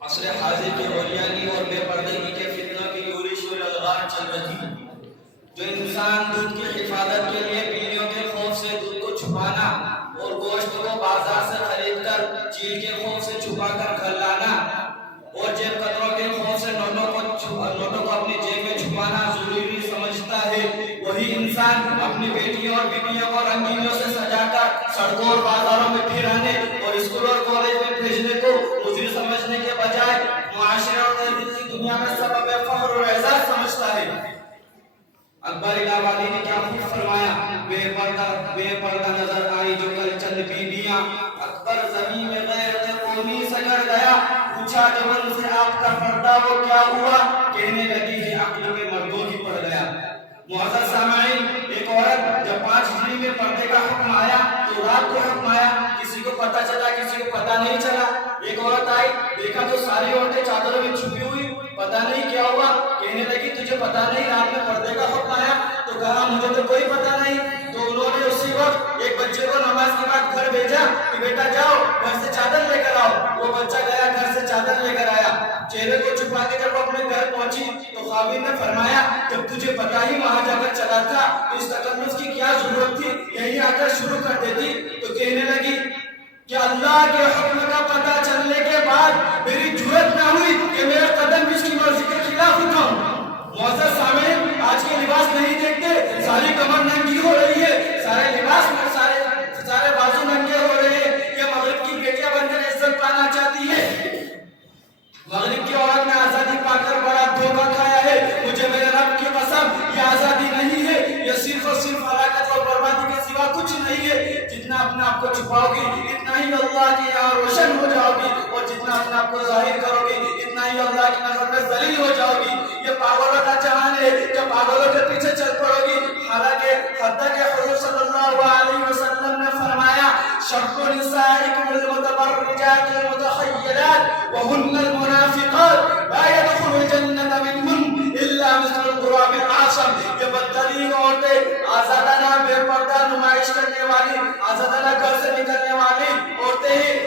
عصر حاضر کی اولیاء اور بے پردگی کے فتنہ کی یورش و الغار چل رہی، جو انسان دودھ کی حفاظت کے لیے بلیوں کے خوف سے دودھ کو چھپانا اور گوشت کو بازار سے خرید کر چیل کے خوف سے چھپا کر گھر لانا اور جیب کتروں کے خوف سے نوٹوں کو اپنی جیب میں چھپانا ضروری سمجھتا ہے، وہی انسان اپنی بیٹیوں اور بیویوں کو رنگینیوں سے سجا کر سڑکوں اور بازاروں میں پھرانے اور اسکول اور کالج میں بھیجنے کو مضر سمجھنے کے بجائے معاشرے اور دنیا میں سبب فخر اور اعزاز سمجھتا ہے۔ اکبر الہ آبادی نے کیا خوب فرمایا، بے پردہ نظر آئی جو کل چند بیویاں، اکبر زمین میں غیرت قومی سکڑ گیا، پوچھا جب ان سے آپ کا پردہ وہ کیا ہوا، کہنے لگی کہ عقل میں مردوں ہی پڑ گیا۔ معزز سامعین، ایک عورت جب 5 ہجری میں پردے کا حکم آیا تو رات کو حکم آیا، کسی کو پتہ چلا کسی کو پتہ نہیں چلا۔ ایک عورت آئی، دیکھا تو ساری عورتیں چادروں میں چھپی ہوئی، پتہ نہیں کیا ہوا، کہنے لگی تجھے پتہ نہیں رات میں پردے کا حکم آیا؟ تو کہا مجھے تو کوئی پتہ نہیں۔ تو انہوں نے اسی وقت ایک بچے کو نماز کے بعد گھر بھیجا کہ بیٹا جاؤ گھر سے چادر لے کر آؤ۔ وہ بچہ گیا گھر سے چادر لے کر آیا، چہرے کو چھپا کے جب اپنے گھر پہنچی تو خاوند نے فرمایا جب تجھے پتہ ہی وہاں جا کر چلا تھا تو اس تکلف کی کیا ضرورت تھی، یہی آ کر شروع کر دیتی۔ تو کہنے لگی کہ اللہ کے حکم کا پتہ چلنے کے بعد میری جرأت نہ ہوئی کہ میرا قدم اس کی مرضی کے خلاف اٹھاؤں۔ معزز سامعین، آج کے لباس نہیں دیکھتے، ساری کمر ننگی ہو رہی ہے، سارے لباس میں سارے بازو ننگے ہو رہے ہیں۔ یہ مغرب کی بیٹیاں بن کر عزت پانا چاہتی ہے۔ مغرب کی عورت نے آزادی پا کر بڑا دھوکہ کھایا ہے، مجھے میرے رب کی قسم یہ آزادی نہیں ہے، یہ صرف اور صرف ہلاکت اور بربادی کے سوا کچھ نہیں ہے۔ جتنا اپنے آپ کو چھپاؤ گی اتنا ہی اللہ کی یہاں روشن ہو جاؤ گی، اور جتنا اپنے آپ کو ظاہر کرو گی اتنا ہی اللہ کی نظر میں ذلیل ہو جاؤ گی۔ یہ پاگلوں کا جہان ہے، جب پاگلوں کے پیچھے چل پڑو گی، حالانکہ حتیٰ کہ حضور صلی اللہ علیہ وسلم نے فرمایا شق نسائکم المتبرجات المتخیلات وہن المنافقات لا يدخل الجنة منہن الا مثل الغراب العاصم۔ یہ بدترین عورتیں، آزادانہ بے پردہ نمائش کرنے والی، آزادانہ گھر سے نکلنے والی عورتیں ہیں،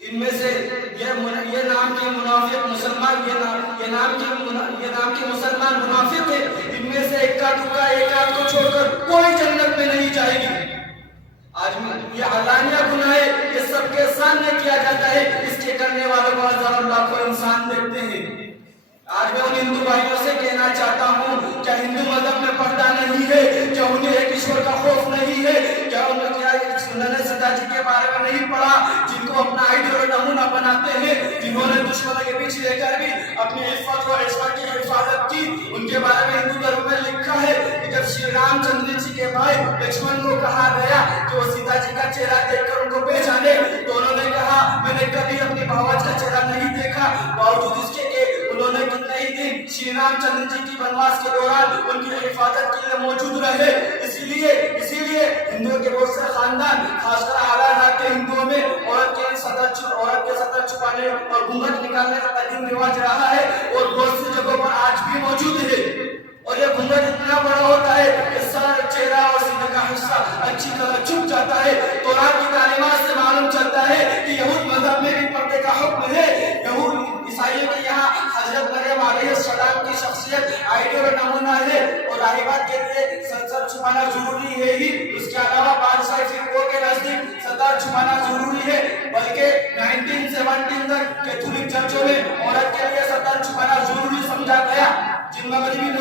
ان میں سے یہ نام کے منافق مسلمان، یہ نام کے مسلمان منافق ہے، ان میں سے ایک کا دکا ایک آدھ کو چھوڑ کر کوئی جنت میں نہیں جائے گی۔ آج یہ علانیہ گناہ ہے، یہ سب کے سامنے کیا جاتا ہے، اس کے کرنے والوں کو ہزاروں لاکھوں انسان دیکھتے ہیں۔ آج میں ان ہندو بھائیوں سے کہنا چاہتا ہوں کیا ہندو مذہب میں پردہ نہیں ہے، کیا انہیں ایک ایشور کا خوف نہیں ہے، کیا انہوں نے سنن سدا جی کے بارے میں نہیں پڑھا جن کو اپنا آئیڈیل اور نمونہ بناتے ہیں، جنہوں نے دشمنوں کے پیچھے لے کر بھی اپنی عفت و عصمت کی حفاظت کی۔ ان کے بارے میں ہندو دھرم میں لکھا ہے کہ جب شری رام چندر جی کے بھائی لکشمن کو کہا گیا کہ وہ سیتا جی کا چہرہ دیکھ کر ان کو پہچانے تو انہوں نے کہا میں نے کبھی اپنی بھاوج کا چہرہ نہیں دیکھا، باوجود اس کے کہ انہوں نے کتنے ہی دن شری رام چندر جی کی بنواس کے دوران ان کی حفاظت کے لیے موجود رہے۔ اسی لیے ہندوؤں کے بہت سے خاندان، خاص کر اعلیٰ کے ہندوؤں میں عورت کے سطر چھپانے اور گھونگھٹ نکالنے کا قدیم رواج رہا ہے اور بہت سی جگہوں پر آج بھی موجود ہے۔ اور یہ گھونگھٹ اتنا بڑا ہوتا ہے کہ سر، چہرہ اور سینے کا حصہ اچھی طرح چھپ جاتا ہے۔ قرآن کی تعلیمات سے معلوم چلتا ہے کہ یہود مذہب میں بھی پردے کا حکم ہے۔ یہود عیسائیوں کے یہاں حضرت مریم علیہ السلام کی شخصیت آئیڈیل اور نمونہ ہے، اور راہبات کے لیے سر چھپانا ضروری ہے ہی، اس کے علاوہ بادشاہی فرقوں کے نزدیک سطر چھپانا ضروری ہے، بلکہ